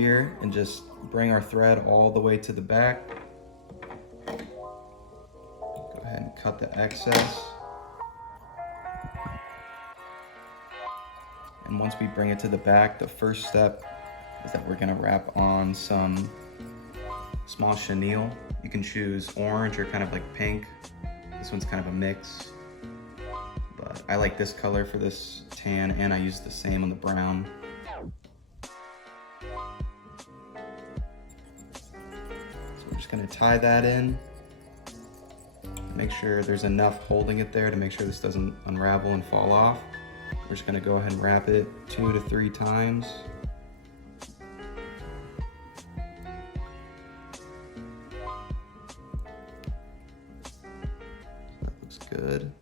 here and just bring our thread all the way to the back. Go ahead and cut the excess. And once we bring it to the back, the first step is that we're gonna wrap on some small chenille. You can choose orange or kind of like pink. This one's kind of a mix, but I like this color for this tan, and I use the same on the brown. So we're just gonna tie that in. Make sure there's enough holding it there to make sure this doesn't unravel and fall off. We're just gonna go ahead and wrap it 2 to 3 times. That looks good.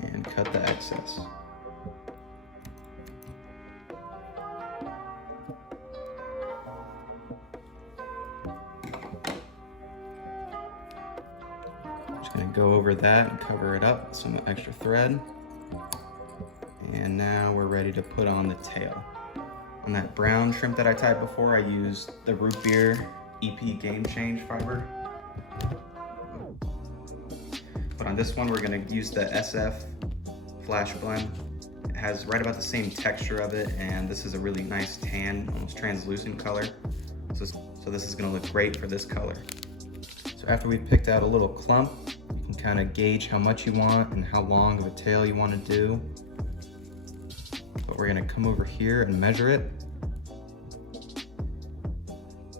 And cut the excess. Just gonna go over that and cover it up with some extra thread. And now we're ready to put on the tail. On that brown shrimp that I tied before, I used the root beer EP Game Change fiber. But on this one, we're gonna use the SF Flash Blend. It has right about the same texture of it, and this is a really nice tan, almost translucent color. So this is gonna look great for this color. So after we've picked out a little clump, you can kind of gauge how much you want and how long of a tail you want to do. But we're gonna come over here and measure it.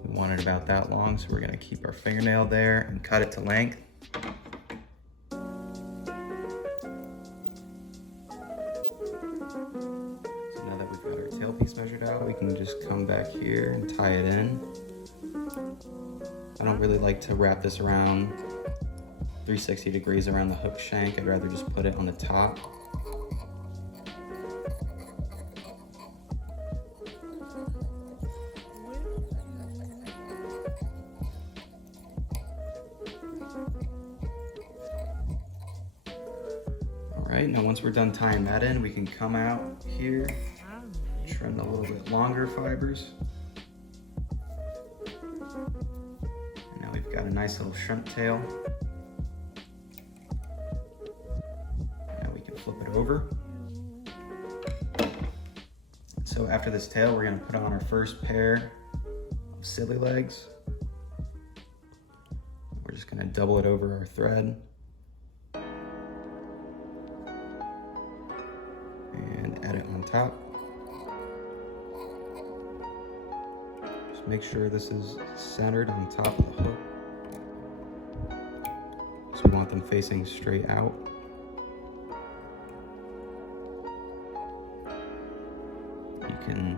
We want it about that long, so we're gonna keep our fingernail there and cut it to length. So now that we've got our tail piece measured out, we can just come back here and tie it in. I don't really like to wrap this around 360 degrees around the hook shank. I'd rather just put it on the top. All right, now once we're done tying that in, we can come out here, trim the little bit longer fibers. Got a nice little shrimp tail. Now we can flip it over. So after this tail, we're gonna put on our first pair of silly legs. We're just gonna double it over our thread. And add it on top. Just make sure this is centered on top of the hook. So we want them facing straight out. You can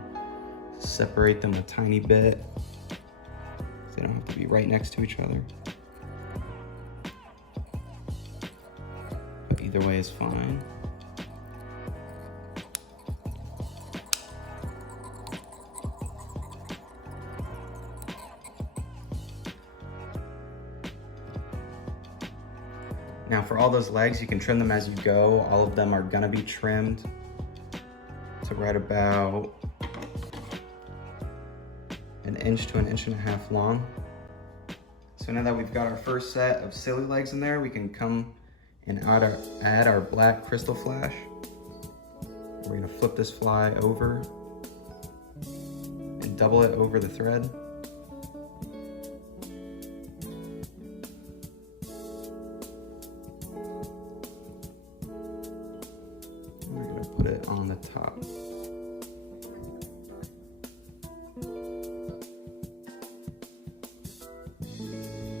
separate them a tiny bit, so they don't have to be right next to each other. But either way is fine. Now for all those legs, you can trim them as you go. All of them are gonna be trimmed to right about 1 inch to 1.5 inches long. So now that we've got our first set of silly legs in there, we can come and add our black crystal flash. We're gonna flip this fly over and double it over the thread. Put it on the top.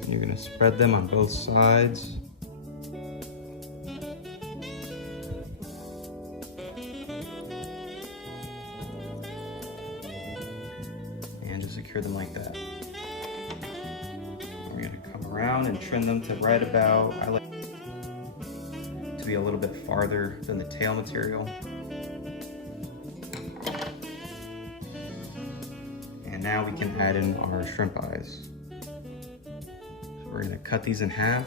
You're going to spread them on both sides. And just secure them like that. We're going to come around and trim them to right about, I like to be a little bit farther than the tail material. And now we can add in our shrimp eyes. We're gonna cut these in half.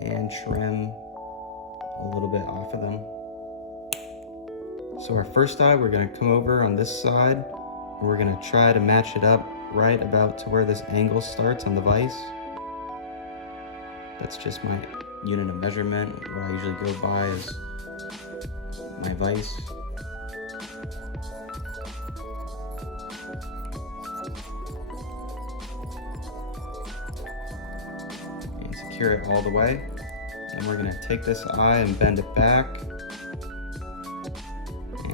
And trim a little bit off of them. So our first eye, we're gonna come over on this side, and we're gonna try to match it up right about to where this angle starts on the vise. That's just my unit of measurement. What I usually go by is my vise. And secure it all the way. And we're gonna take this eye and bend it back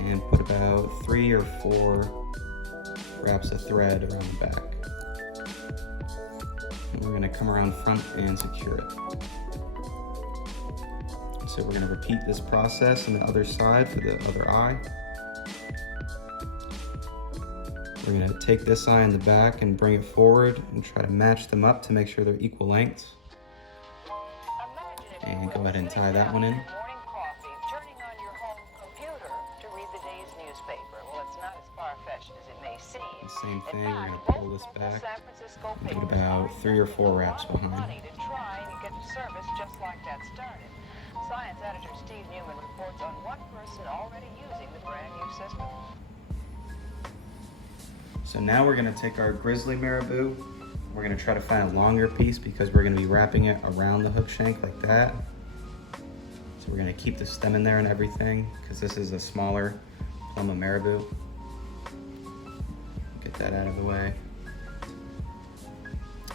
and put about 3 or 4 wraps of thread around the back. And we're gonna come around front and secure it. And so we're gonna repeat this process on the other side for the other eye. We're gonna take this eye in the back and bring it forward and try to match them up to make sure they're equal lengths. And go ahead and tie that one in. Same thing, we're going to pull this back and put about 3 or 4 wraps behind. Science editor Steve Newman reports on one person already using the brand new system. So now we're going to take our grizzly marabou. We're going to try to find a longer piece because we're going to be wrapping it around the hook shank like that. So we're going to keep the stem in there and everything because this is a smaller plum of marabou. Get that out of the way.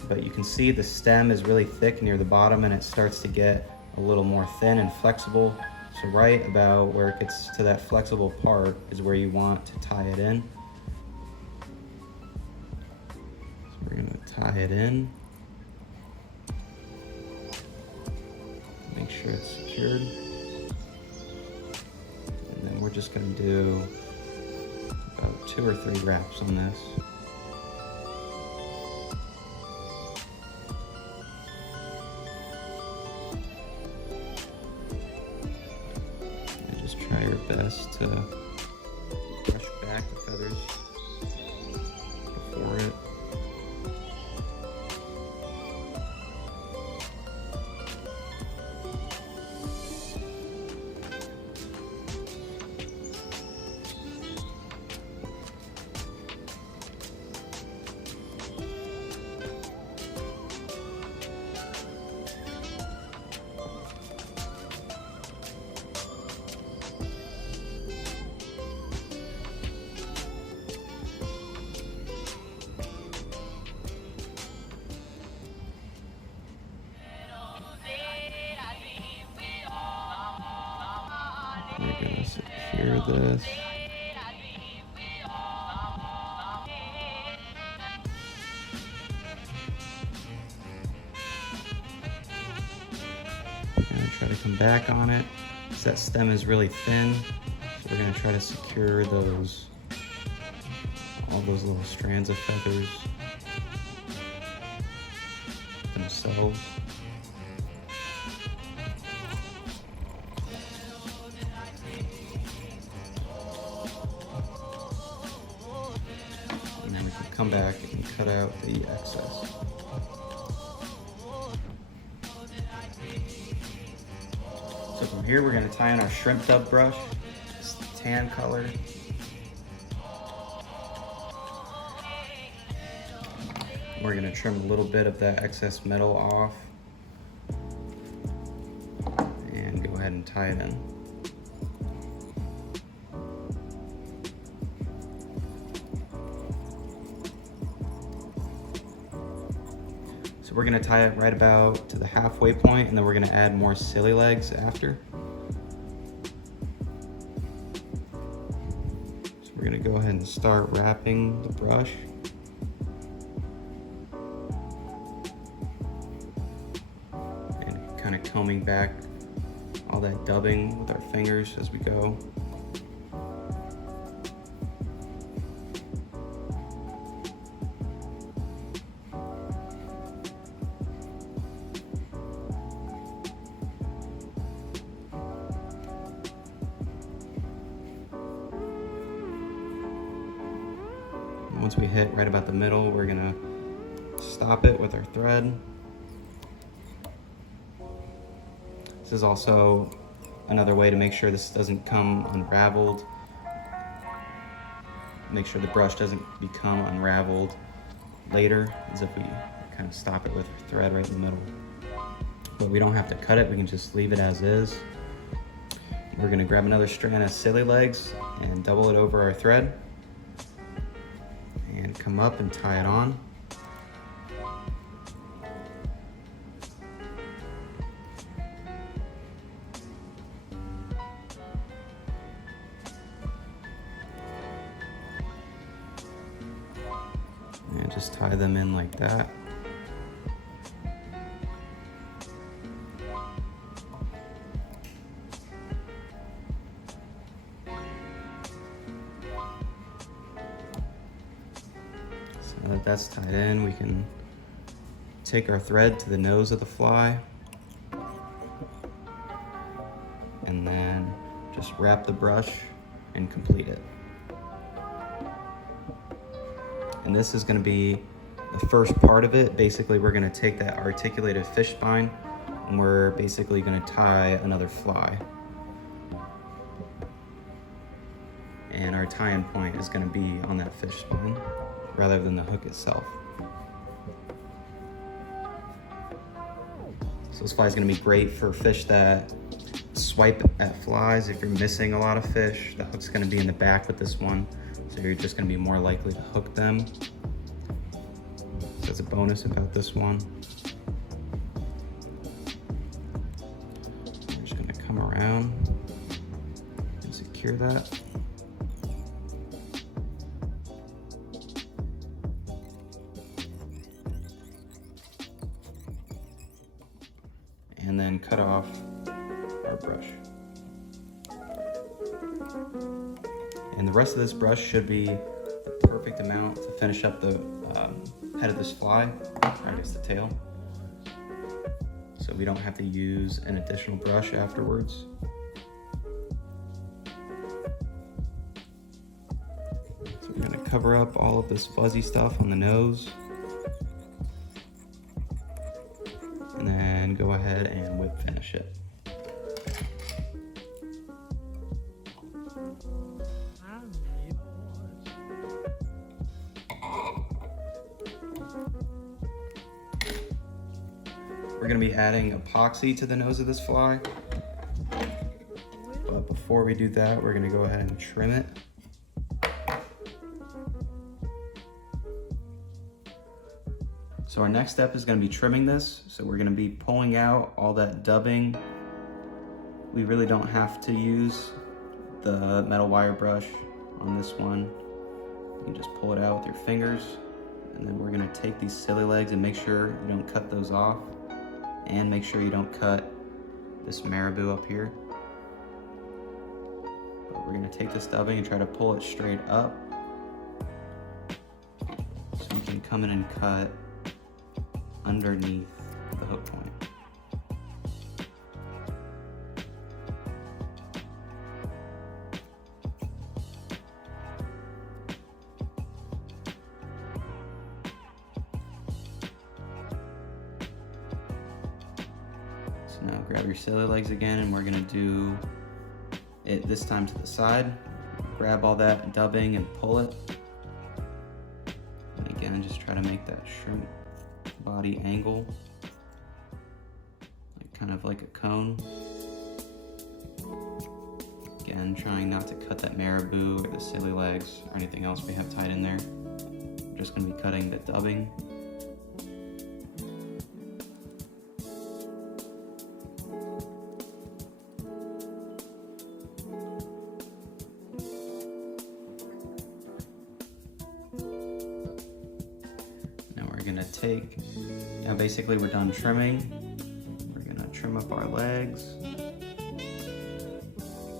But you can see the stem is really thick near the bottom and it starts to get a little more thin and flexible. So right about where it gets to that flexible part is where you want to tie it in. So we're going to tie it in. Make sure it's secured. And then we're just going to do about 2 or 3 wraps on this. And just try your best to brush back the feathers before it. We're going to secure this. We're going to try to come back on it because that stem is really thin. So we're going to try to secure all those little strands of feathers themselves. And then we can come back and cut out the excess. So from here we're going to tie in our shrimp dub brush. It's the tan color. We're going to trim a little bit of that excess metal off and go ahead and tie it in. So we're going to tie it right about to the halfway point, and then we're going to add more silly legs after. So we're going to go ahead and start wrapping the brush. And kind of combing back all that dubbing with our fingers as we go. Once we hit right about the middle, we're gonna stop it with our thread. This is also another way to make sure this doesn't come unraveled. Make sure the brush doesn't become unraveled later, as if we kind of stop it with our thread right in the middle. But we don't have to cut it, we can just leave it as is. We're gonna grab another strand of silly legs and double it over our thread and come up and tie it on. And just tie them in like that. So now that that's tied in, we can take our thread to the nose of the fly and then just wrap the brush and complete it. And this is going to be the first part of it. Basically, we're going to take that articulated fish spine and we're basically going to tie another fly. And our tie-in point is going to be on that fish spine rather than the hook itself. So this fly is going to be great for fish that swipe at flies. If you're missing a lot of fish, the hook's going to be in the back with this one. So you're just going to be more likely to hook them. So that's a bonus about this one. I'm just going to come around and secure that. And then cut off our brush. And the rest of this brush should be the perfect amount to finish up the head of this fly, or I guess the tail. So we don't have to use an additional brush afterwards. So we're gonna cover up all of this fuzzy stuff on the nose. And then go ahead and whip finish it. We're going to be adding epoxy to the nose of this fly. But before we do that, we're going to go ahead and trim it. So our next step is going to be trimming this. So we're going to be pulling out all that dubbing. We really don't have to use the metal wire brush on this one. You can just pull it out with your fingers. And then we're going to take these silly legs and make sure you don't cut those off. And make sure you don't cut this marabou up here. But we're going to take this dubbing and try to pull it straight up. So we can come in and cut underneath the hook point. So now grab your silly legs again, and we're gonna do it this time to the side. Grab all that dubbing and pull it. And again, just try to make that shrimp body angle, kind of like a cone. Again, trying not to cut that marabou or the silly legs or anything else we have tied in there. We're just going to be cutting the dubbing. Now basically we're done trimming. We're gonna trim up our legs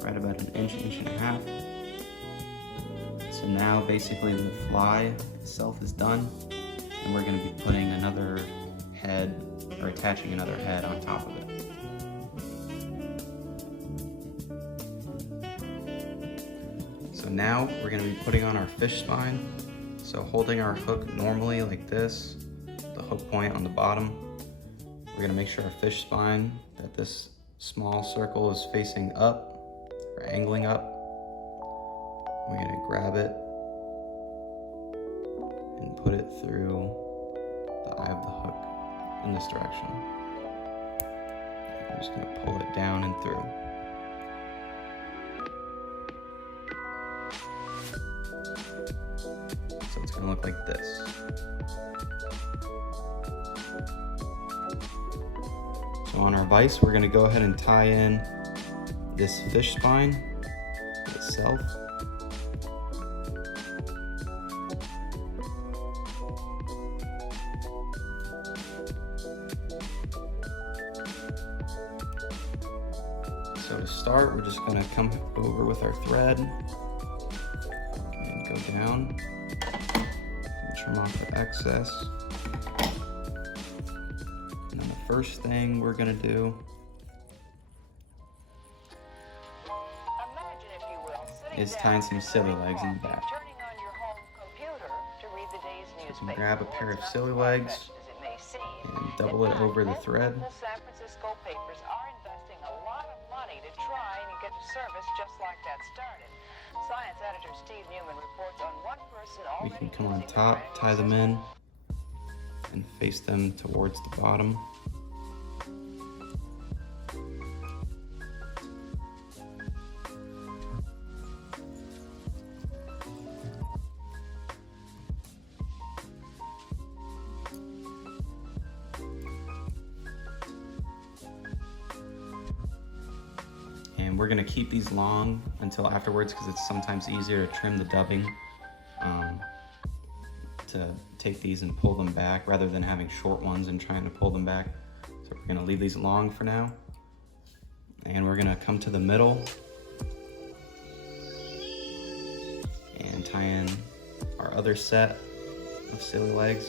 right about an inch, inch and a half. So now basically the fly itself is done, and we're gonna be putting another head, or attaching another head on top of it. So now we're gonna be putting on our fish spine. So So holding our hook normally like this, the hook point on the bottom, we're gonna make sure our fish spine, that this small circle is facing up or angling up. We're gonna grab it and put it through the eye of the hook in this direction. I'm just gonna pull it down and through. So it's gonna look like this. So on our vise, we're gonna go ahead and tie in this fish spine itself. So to start, we're just gonna come over with our thread and go down and trim off the excess. And then the first thing we're gonna do is tying some silly legs in the back. So you can grab a pair of silly legs and double it over the thread. We can come on top, tie them in, and face them towards the bottom. And we're gonna keep these long until afterwards because it's sometimes easier to trim the dubbing to take these and pull them back rather than having short ones and trying to pull them back. So we're gonna leave these long for now. And we're gonna come to the middle and tie in our other set of silly legs.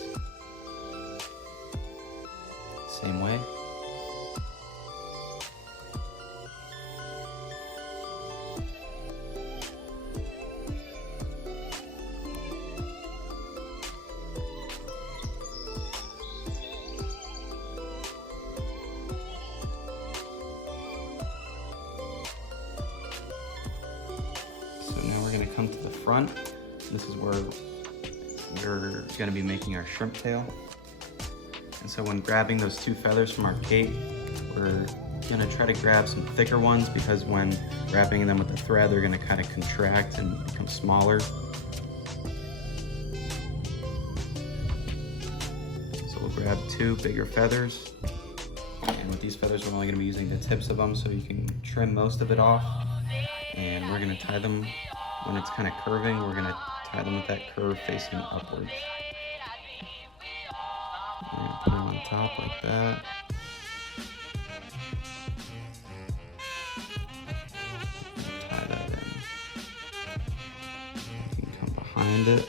Same way. Come to the front. This is where we're going to be making our shrimp tail. And so when grabbing those two feathers from our cape, we're going to try to grab some thicker ones because when wrapping them with the thread, they're going to kind of contract and become smaller. So we'll grab two bigger feathers. And with these feathers, we're only going to be using the tips of them so you can trim most of it off. And we're going to tie them. When it's kind of curving, we're going to tie them with that curve facing upwards. We're going to put them on top like that. Tie that in. You can come behind it.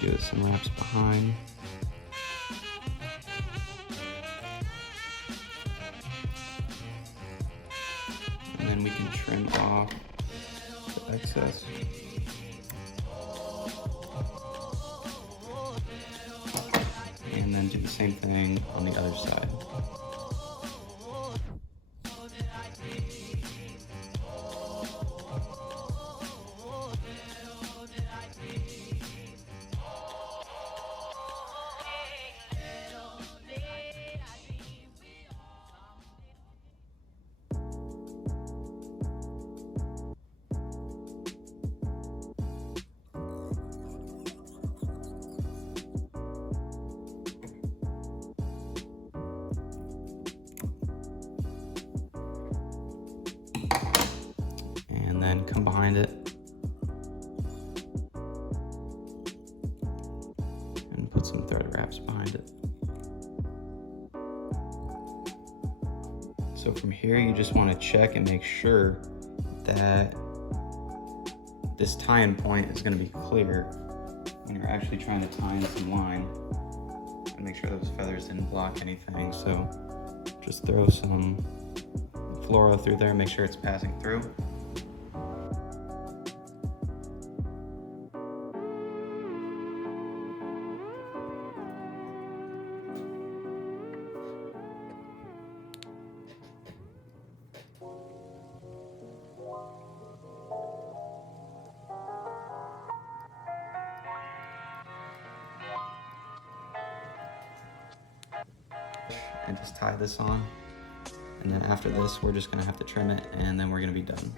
Give it some wraps behind. And then we can trim off the excess. And then do the same thing on the other side. Then come behind it and put some thread wraps behind it. So from here, you just want to check and make sure that this tie-in point is going to be clear when you're actually trying to tie in some line, and make sure those feathers didn't block anything. So just throw some fluoro through there, make sure it's passing through. I just tie this on, and then after this we're just gonna have to trim it, and then we're gonna be done.